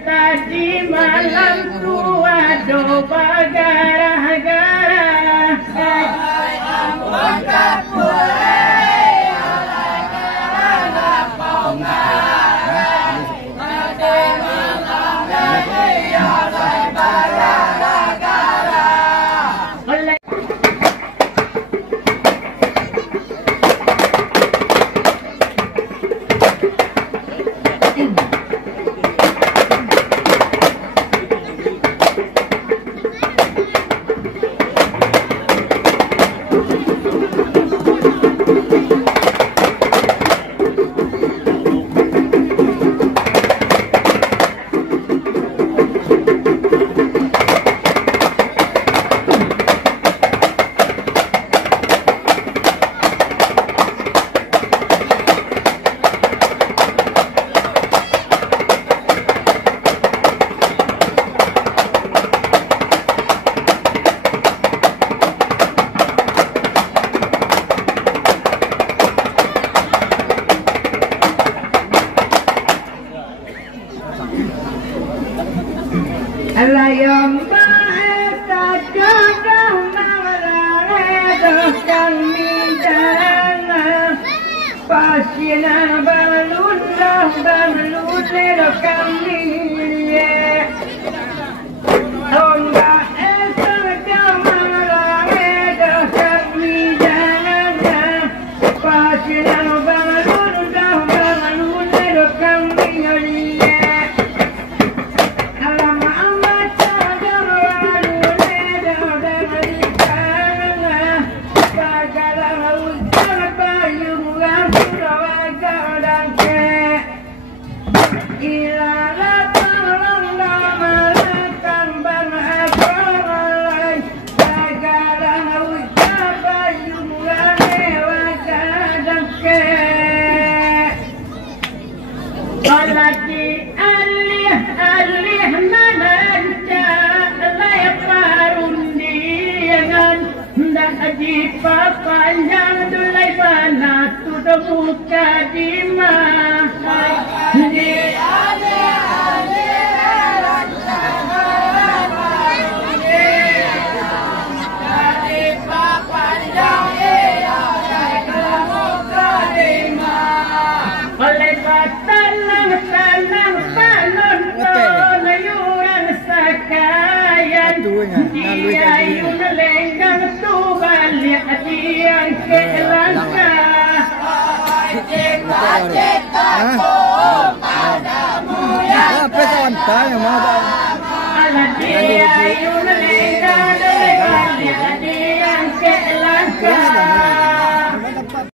Tadi malam tua doba gara-gara ampun kapuai ala gara pongai tadi malam dia gara-gara Alayam bahasa kadang nalaredokan mindana pasina balunda baluledokan milie onda esa kamalaredokan mindana pasina balunda baluledokan milie Alati alih mananja lay parundingan dah di panjang dulai panat tu muka di mah di dia yun lenggang tu balik dia ke langka cita-cita ku padamu ya apa kawan tanya mau ala dia